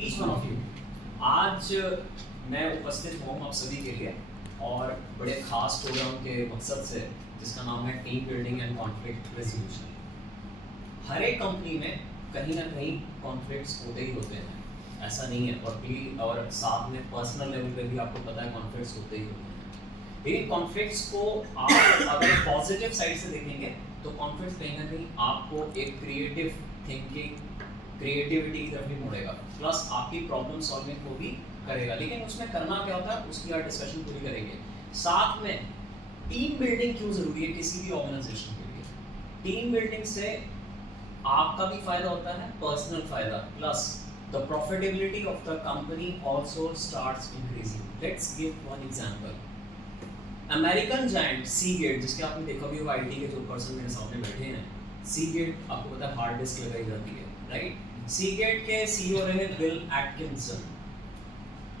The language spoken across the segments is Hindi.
each one of you. आज मैं उपस्थित हूँ आप सभी के लिए और बड़े खास प्रोग्राम के मकसद से, जिसका नाम है team building and conflict resolution. हर एक कंपनी में कहीं ना कहीं कॉन्फ्लिक्ट्स होते ही होते हैं, ऐसा नहीं है। और साथ में पर्सनल लेवल पे भी आपको पता है कॉन्फ्लिक्ट्स होते ही होते हैं। लेकिन कॉन्फ्लिक्ट्स को आप अगर पॉजिटिव साइड से देखेंगे तो कॉन्फ्लिक्ट्स कहीं ना कहीं आपको एक क्रिएटिव थिंकिंग, क्रिएटिविटी की तरफ भी मोड़ेगा, प्लस आपकी प्रॉब्लम सॉल्विंग को भी करेगा। लेकिन उसमें करना क्या होता है उसकी आज डिस्कशन पूरी करेंगे। साथ में टीम बिल्डिंग क्यों जरूरी है किसी भी ऑर्गेनाइजेशन के लिए। टीम बिल्डिंग से आपका भी फायदा होता है, पर्सनल फायदा, plus the profitability of the company also starts increasing. Let's give one example. American giant Seagate, जिसके आपने देखा भी होगा, आईटी के जो पर्सन मेरे सामने बैठे हैं, सीगेट आपको पता है हार्ड डिस्क लगाई जाती है, राइट। सीगेट के सीईओ रहे बिल एटकिंसन।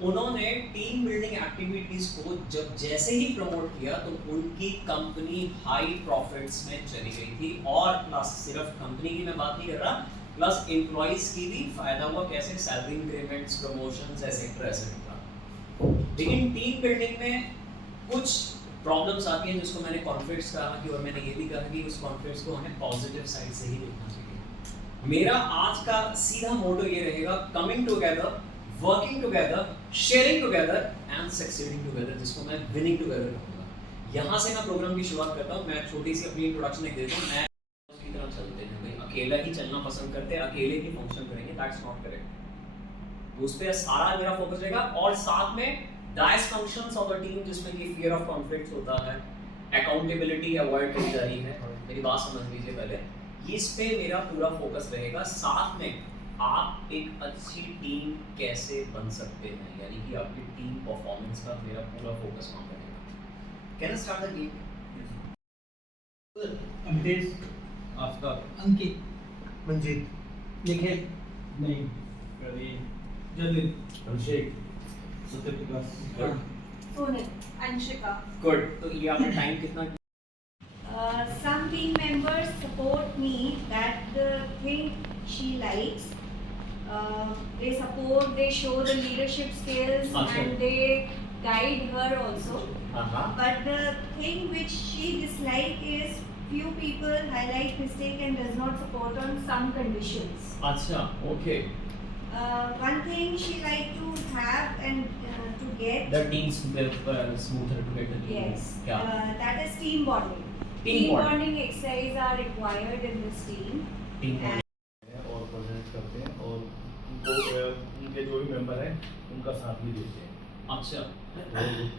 उन्होंने टीम बिल्डिंग एक्टिविटीज को जब जैसे ही प्रमोट किया तो उनकी कंपनी हाई प्रॉफिट्स में चली गई थी। और प्लस सिर्फ कंपनी की मैं बात नहीं कर रहा, प्लस एम्प्लॉइज की भी फायदा हुआ। कैसे? Salary increments, promotions, etcetera etcetera. लेकिन टीम बिल्डिंग में कुछ प्रॉब्लम्स आती हैं जिसको मैंने कॉन्फ्लिक्ट्स कहा कि, और मैंने ये भी कहा कि उस कॉन्फ्लिक्ट्स को हमें पॉजिटिव साइड से ही देखना चाहिए। मेरा आज का सीधा मोटो ये रहेगा, coming together, working together, sharing together and succeeding together, जिसको मैं विनिंग टुगेदर कहूँगा। यहाँ से मैं प्रोग्राम की शुरुआत करता हूँ। मैं छोटी सी अपनी इंट्रोडक्शन एक देता हूँ। मैं उसकी तरह चलते हैं भाई, अकेला ही चलना पसंद करते हैं, अकेले ही फंक्शन करेंगे, दैट्स नॉट करेक्ट। उस पर सारा मेरा फोकस रहेगा। और साथ में dice functions of the team, जिसमें कि फियर ऑफ कॉन्फ्लिक्ट्स होता है, अकाउंटेबिलिटी अवॉइड की जा रही है। मेरी बात समझ लीजिए पहले, इस पे मेरा पूरा फोकस रहेगा। साथ में आप एक अच्छी टीम कैसे बन सकते हैं, यानी कि आपकी टीम परफॉर्मेंस का मेरा पूरा फोकस वहाँ पर रहेगा। Can I start the game? Amitesh, Aftab, Ankit, Manjeet, Nikhil, नहीं, प्रवीण, जलिल, अभिषेक, सत्यप्रकाश, सोनल, अंशिका। गुड। तो ये आपने टाइम कितना? Some team members support me that the thing she likes. They support, they show the leadership skills and they guide her also. But the thing which she dislike is few people highlight mistake and does not support on some conditions. अच्छा, okay. One thing she like to have and to get. The team's smoother to get the team. Yes. Yeah. That is team bonding. Team bonding exercise are required in this team. Team और प्रेजेंट करते हैं और उनको उनके जो भी मेंबर हैं उनका साथ भी देते हैं। अच्छा।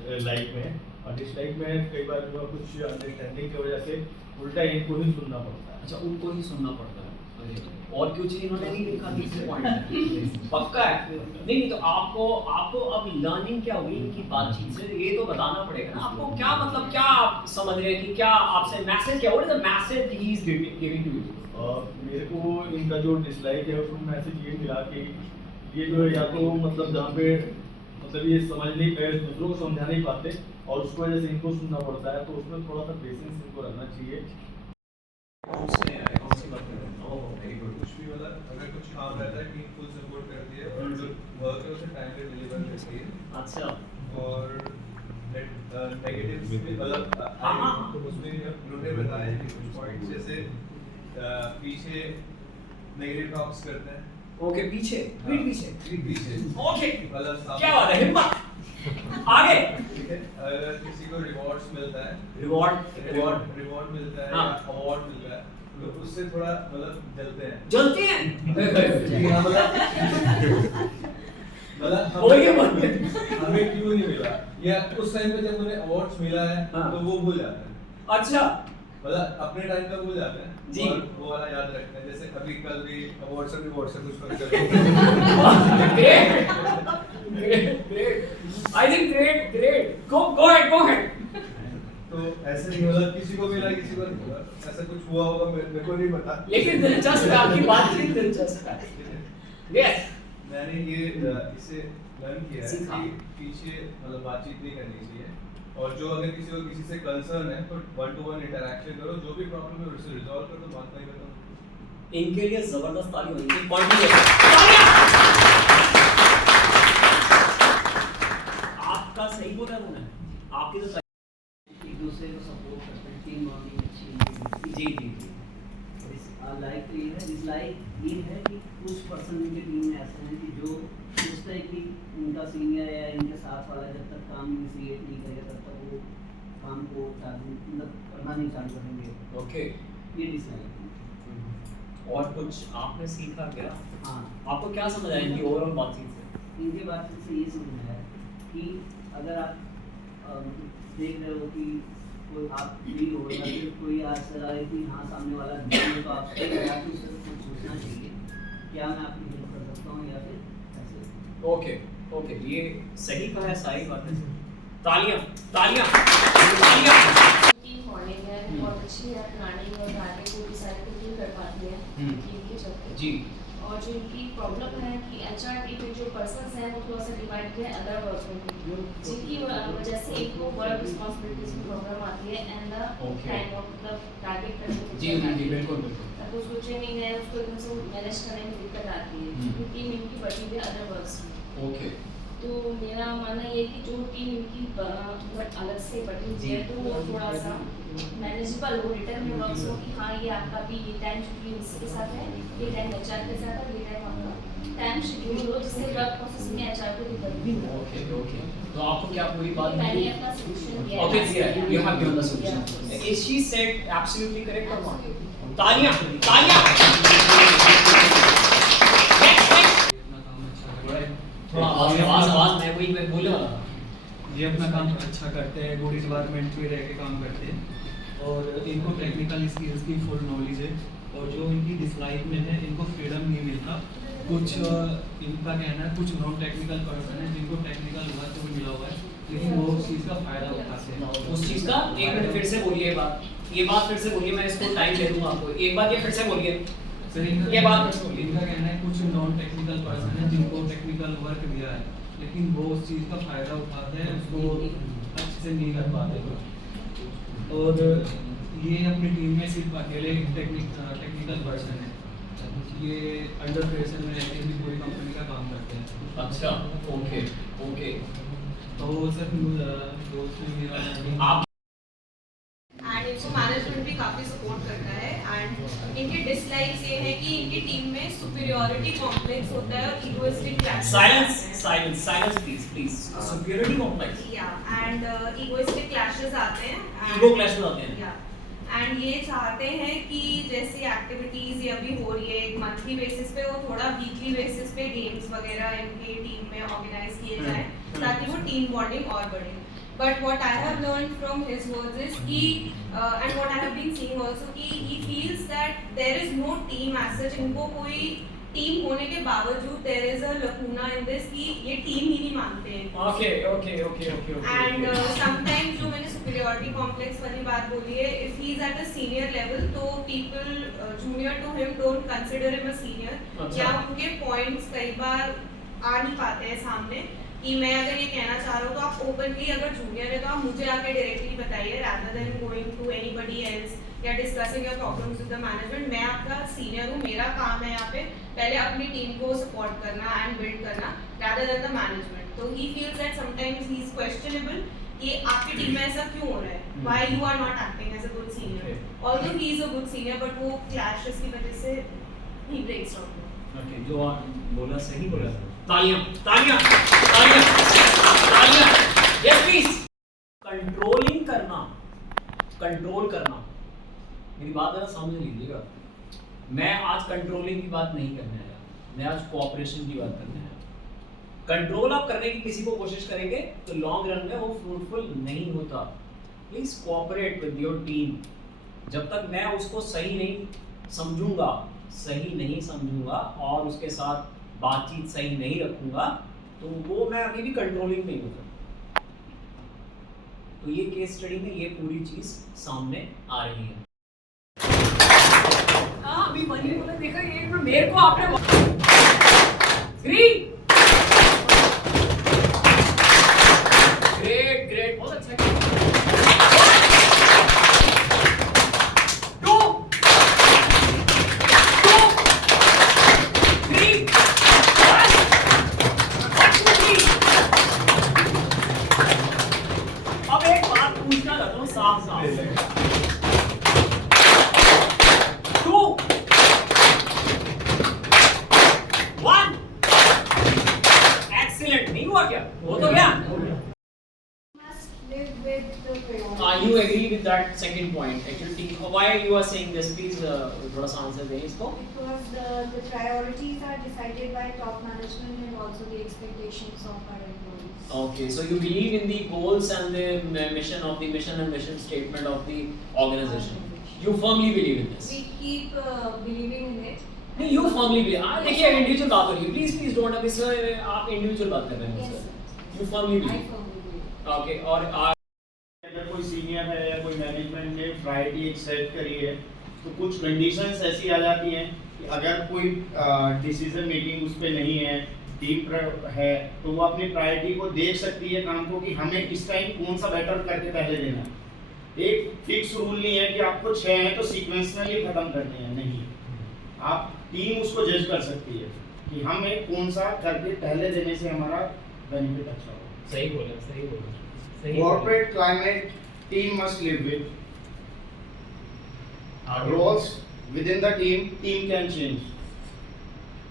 तो लाइफ में और डिसलाइक में कई बार जो कुछ अंडरस्टैंडिंग की वजह से उल्टा इनको ही सुनना पड़ता है। अच्छा, उनको ही सुनना पड़ता है। और क्यों चीज इन्होंने नहीं लिखा? तीसरे पॉइंट पक्का है? नहीं तो आपको अब लर्निंग क्या हुई इनकी बातचीत से, ये तो बताना पड़ेगा ना आपको। क्या मतलब, क्या आप समझ रहे हैं कि क्या आपसे मैसेज, क्या what is the message he is giving to you? मेरे को इनका जो डिसलाइक है उसमें मैसेज ये मिला कि ये जो है या तो मतलब जहाँ पे मतलब ये समझ नहीं पाए, दूसरों को समझा नहीं पाते और उसकी वजह से इनको सुनना पड़ता है, तो उसमें थोड़ा सा पेशेंस इनको रखना चाहिए। कुछ भी मतलब अगर कुछ काम रहता है टीम फुल सपोर्ट करती है और जो वर्क है उसे टाइम पे डिलीवर करती है। अच्छा। और नेगेटिव्स भी मतलब तो उसमें उन्होंने बताया कि कुछ पॉइंट्स जैसे पीछे नेगेटिव टॉक्स करते हैं। ओके, पीछे, पीछे ओके, मतलब क्या बात है, हिम्मत आगे। ठीक है, अगर किसी को रिवॉर्ड्स मिलता है, रिवॉर्ड मिलता है या अवार्ड मिलता है तो उससे थोड़ा मतलब जलते हैं। हमें क्यों नहीं मिला, या उस टाइम पे जब उन्हें अवार्ड्स मिला है तो वो भूल जाते हैं। अच्छा, मतलब अपने टाइम का भूल जाते हैं जी। और वो वाला याद रखते हैं। जैसे अभी कल भी अवार्ड से कुछ function I think great go ahead. तो ऐसे नहीं मतलब किसी को मिला किसी को नहीं मिला, ऐसा कुछ हुआ होगा, मेरे को नहीं पता। लेकिन दिलचस्प है आपकी बातचीत, दिलचस्प है। यस, मैंने ये इससे लर्न किया है कि पीछे मतलब बातचीत नहीं करनी चाहिए और जो अगर किसी को किसी से कंसर्न है तो 1-to-1 इंटरेक्शन करो, जो भी प्रॉब्लम है उससे रिजॉल्व कर दो, बात नहीं करो। इनके लिए जबरदस्त ताली होनी चाहिए। सही बोला उन्होंने, आपकी तो एक दूसरे को सपोर्ट करते हैं, टीम बॉन्डिंग अच्छी है। जी जी जी। लाइक तो ये है, डिसलाइक ये है कि कुछ पर्सन इनके टीम में ऐसे हैं कि जो सोचते हैं कि उनका सीनियर या इनके साथ वाला जब तक काम इनिशिएट नहीं करेगा तब तक वो काम को चालू मतलब करना नहीं चालू करेंगे। ओके। ये डिसलाइक। और कुछ आपने सीखा क्या? हाँ, आपको क्या समझ आया इनकी ओवरऑल बातचीत से? इनके बातचीत से ये समझ आया कि अगर आप देख रहे हो कि कोई आप फ्री हो या फिर कोई ऐसा लगे कि हाँ सामने वाला नहीं है, तो आप सही लगा कि उसे कुछ सोचना चाहिए, क्या मैं आपकी हेल्प कर सकता हूँ या फिर ऐसे। ओके ओके, ये सही कहा है, सारी बात है। तालियां तालियां तालियां। टीम बॉन्डिंग है, बहुत अच्छी है, प्लानिंग और कार्य को भी सारे कुकिंग कर पाती है टीम के चलते। जी। और जो इनकी प्रॉब्लम है कि एचआर टीम में जो पर्सन्स हैं वो थोड़ा सा डिवाइड किया है अदर वर्क में, जिनकी वजह से इनको वर्क रिस्पॉन्सिबिलिटीज की प्रॉब्लम आती है एंड द टाइम ऑफ मतलब टारगेट करने की जी जी जी, बिल्कुल बिल्कुल। तब उसको ट्रेनिंग है, उसको एकदम से मैनेज करने में दिक्कत आती है क्योंकि टीम इनकी बटी हुई है अदर वर्क्स में। ओके। तो मेरा मानना ये है कि जो टीम इनकी मतलब अलग से बटी हुई है तो वो थोड़ा सा मैनेजेबल हो, रिटर्न में वर्क्स हो कि हाँ ये आपका भी ये टाइम शेड्यूल इसके साथ है, ये टाइम एचआर के साथ है, ये टाइम आपका टाइम शेड्यूल हो जिससे वर्क प्रोसेस में एचआर को दिक्कत भी हो। ओके ओके, तो आपको क्या पूरी बात मैंने अपना सॉल्यूशन दिया है। ओके दिया, you have given the solution. Is she said absolutely correct or not? तालियां तालियां। थोड़ा आवाज मैं वही मैं बोलने वाला था। ये अपना काम अच्छा करते हैं, गुड इन्वायरमेंट में रह के काम करते हैं और इनको टेक्निकल स्किल्स की फुल नॉलेज है। और जो इनकी डिसलाइक में है, इनको फ्रीडम नहीं मिलता। कुछ इनका कहना है कुछ नॉन टेक्निकल पर्सन है जिनको टेक्निकल वर्क तो मिला हुआ है, लेकिन वो उस चीज़ का फायदा उठाते हैं। उस चीज का एक मिनट फिर से बोलिए ये बात फिर से बोलिए, मैं इसको टाइम दे दूंगा आपको। एक बार ये फिर से बोलिए। सर ये बात फिर से बोलिए। इनका कहना है कुछ नॉन टेक्निकल पर्सन है जिनको टेक्निकल वर्क दिया है, लेकिन वो उस चीज़ का फायदा उठाते हैं, उसको अच्छे से नहीं कर पाते। और ये अपनी टीम में सिर्फ अकेले टेक्निकल पर्सन है, ये अंडर प्रेशर में रहते भी पूरी कंपनी का काम करते हैं। अच्छा ओके ओके। तो सर दोस्त ने मेरा आप एंड इनको मैनेजमेंट भी काफ़ी सपोर्ट करता है। एंड इनके डिसलाइक्स ये है कि इनकी टीम में सुपीरियरिटी कॉम्प्लेक्स होता है और egoistic clashes silence silence silence please please. Superiority complex, या एंड इगोइस्टिक क्लैशेस आते हैं, ईगो क्लैश में आते हैं। या एंड ये चाहते हैं कि जैसी एक्टिविटीज ये अभी हो रही है एक मंथली बेसिस पे, वो थोड़ा वीकली बेसिस पे गेम्स वगैरह इनकी टीम में ऑर्गेनाइज किए जाएं ताकि वो टीम बॉन्डिंग और बढ़े। But what I have learned from his words is and what I have been seeing also he feels that there is no team as such. इनको कोई टीम होने के बावजूद there is a lacuna in this कि ये टीम ही नहीं मानते हैं। Okay okay okay okay okay. And sometimes जो मैंने superiority complex वाली बात बोली है, if he is at a senior level तो people junior to him don't consider him a senior, या उनके points कई बार आ नहीं पाते हैं सामने कि मैं अगर ये कहना चाह रहा हूँ तो आप ओपनली अगर जूनियर है तो आप मुझे आके डायरेक्टली बताइए rather than going to anybody else या discussing your problems with the management। मैं आपका सीनियर हूँ, मेरा काम है यहाँ पे पहले अपनी टीम को सपोर्ट करना एंड बिल्ड करना rather than the management। तो he feels that sometimes he is questionable कि आपकी टीम में ऐसा क्यों हो रहा है, why you are not acting as a good senior, although he is a good senior but वो clashes की वजह से he breaks down। ओके, जो आप बोला सही बोला। तालियां तालियां तालियां तालियां। Yes please. कंट्रोलिंग करना, कंट्रोल करना, मेरी बात जरा समझ लीजिएगा। मैं आज कंट्रोलिंग की बात नहीं करने आया, मैं आज कोऑपरेशन की बात करने आया। कंट्रोल आप करने की किसी को कोशिश करेंगे तो लॉन्ग रन में वो फ्रूटफुल नहीं होता। Please cooperate with your team. जब तक मैं उसको सही नहीं समझूंगा और उसके साथ बातचीत सही नहीं रखूंगा तो वो मैं अभी भी कंट्रोलिंग नहीं होता। तो ये केस स्टडी में ये पूरी चीज सामने आ रही है। हाँ अभी मनी बोला देखा, ये मेरे को आपने ग्रीन ग्रेट ग्रेट बहुत अच्छा किया। second point. Actually, why you are saying this? Please, थोड़ा सा answer दें इसको. Because the priorities are decided by top management and also the expectations of our employees. Okay, so you believe in the goals and the mission and mission statement of the organization. You firmly believe in this. We keep believing in it. नहीं, you firmly believe. देखिए इंडिविजुअल बात हो रही है. Please don't अभी सर आप इंडिविजुअल बात कर रहे हैं Yes, sir. You firmly I believe. firmly believe. Okay, और अगर कोई सीनियर है या कोई मैनेजमेंट ने प्रायोरिटी एक सेट करी है तो कुछ कंडीशंस ऐसी आ जाती हैं कि अगर कोई डिसीजन मेकिंग उस पर नहीं है, टीम है, तो वो अपनी प्रायोरिटी को देख सकती है काम को कि हमें इस टाइम कौन सा बेटर करके पहले देना है. एक फिक्स रूल नहीं है कि आपको 6 हैं तो सीक्वेंशनली खत्म करने हैं, नहीं. आप टीम उसको जज कर सकती है कि हमें कौन सा करके पहले देने से हमारा बेनिफिट अच्छा हो. सही बोला. Corporate climate team must live with. Roles within the team can change.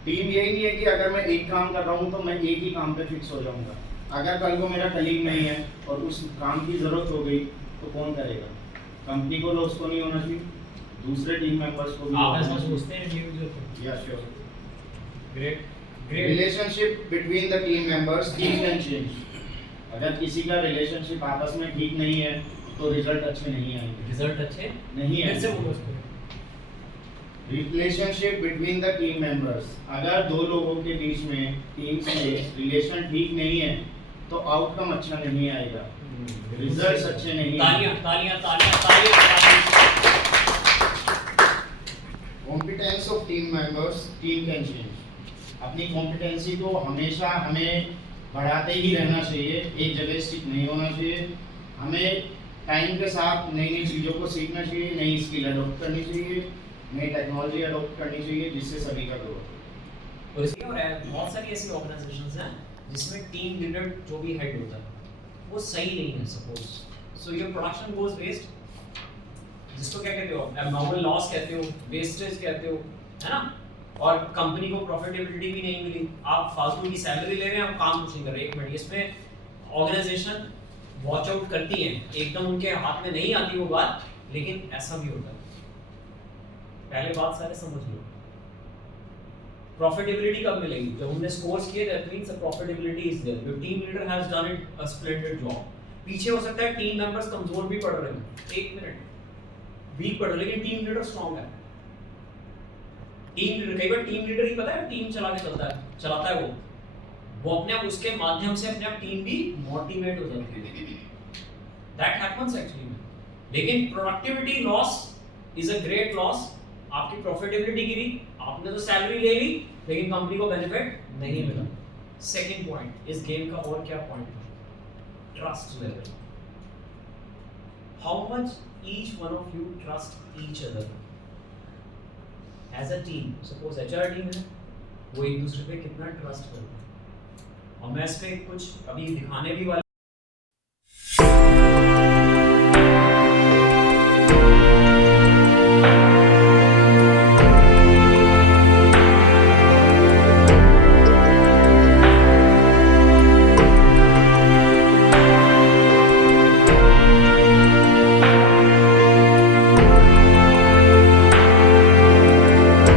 Team यही नहीं है कि अगर मैं एक काम कर रहा हूँ तो मैं एक ही काम पे फिक्स हो जाऊंगा. अगर कल को मेरा कलीग नहीं है और उस काम की जरूरत हो गई तो कौन करेगा? कंपनी को लॉस को नहीं होना चाहिए, दूसरे टीम मेंबर्स को भी. आप ऐसा सोचते हैं इंडिविजुअल को? Yeah, sure. Great. Relationship between the team members can change. अगर किसी का रिलेशनशिप आपस में ठीक नहीं है तो रिजल्ट अच्छे नहीं आएंगे. रिजल्ट अच्छे नहीं फिर से है. बोलो उसको. Relationship between the team members, अगर दो लोगों के बीच में टीम्स में रिलेशन ठीक नहीं है तो आउटकम अच्छा नहीं आएगा, रिजल्ट्स अच्छे नहीं आएंगे. तालियां. Competence of team members team can change. अपनी कॉम्पिटेंसी को हमेशा हमें बढ़ाते ही रहना चाहिए, एक जगह स्टिक नहीं होना चाहिए. हमें टाइम के साथ नई नई चीज़ों को सीखना चाहिए, नई स्किल अडॉप्ट करनी चाहिए, नई टेक्नोलॉजी अडॉप्ट करनी चाहिए जिससे सभी का ग्रोथ हो. और इसलिए बहुत सारी ऐसी ऑर्गेनाइजेशंस हैं जिसमें टीम लीडर जो भी हेड होता है वो सही नहीं है. Suppose so your production goes waste, जिसको क्या कहते हो, एबनॉर्मल लॉस कहते हो, वेस्टेज कहते हो, है ना. और कंपनी को प्रॉफिटेबिलिटी भी नहीं मिली, आप फालतू की सैलरी ले रहे हैं, आप काम कुछ नहीं कर रहे. एक मिनट, इसमें ऑर्गेनाइजेशन वॉच आउट करती है, एकदम उनके हाथ में नहीं आती वो बात, लेकिन ऐसा भी होता है. पहले बात सारे समझ लो. प्रॉफिटेबिलिटी कब मिलेगी? जब हमने स्कोर्स किए, that means profitability is there. The team leader has done it a splendid job. पीछे हो सकता है टीम मेंबर्स कमजोर भी पड़ रहे हैं, एक मिनट, वीक पड़ रहे, लेकिन टीम लीडर स्ट्रांग है. टीम लीडर, कई बार टीम लीडर ही पता है टीम चलाता है वो अपने आप, उसके माध्यम से अपने आप टीम भी मोटिवेट हो जाती है. That happens actually. लेकिन productivity loss is a great loss. आपकी प्रॉफिटेबिलिटी गिरी, आपने तो सैलरी ले ली लेकिन कंपनी को बेनिफिट नहीं मिला. सेकंड पॉइंट, इस गेम का और क्या पॉइंट है? Trust level. How much each one of you trust each other as a team. Suppose HR team है, वो एक दूसरे पे कितना ट्रस्ट करते हैं. और मैं इस पे कुछ अभी दिखाने भी वाला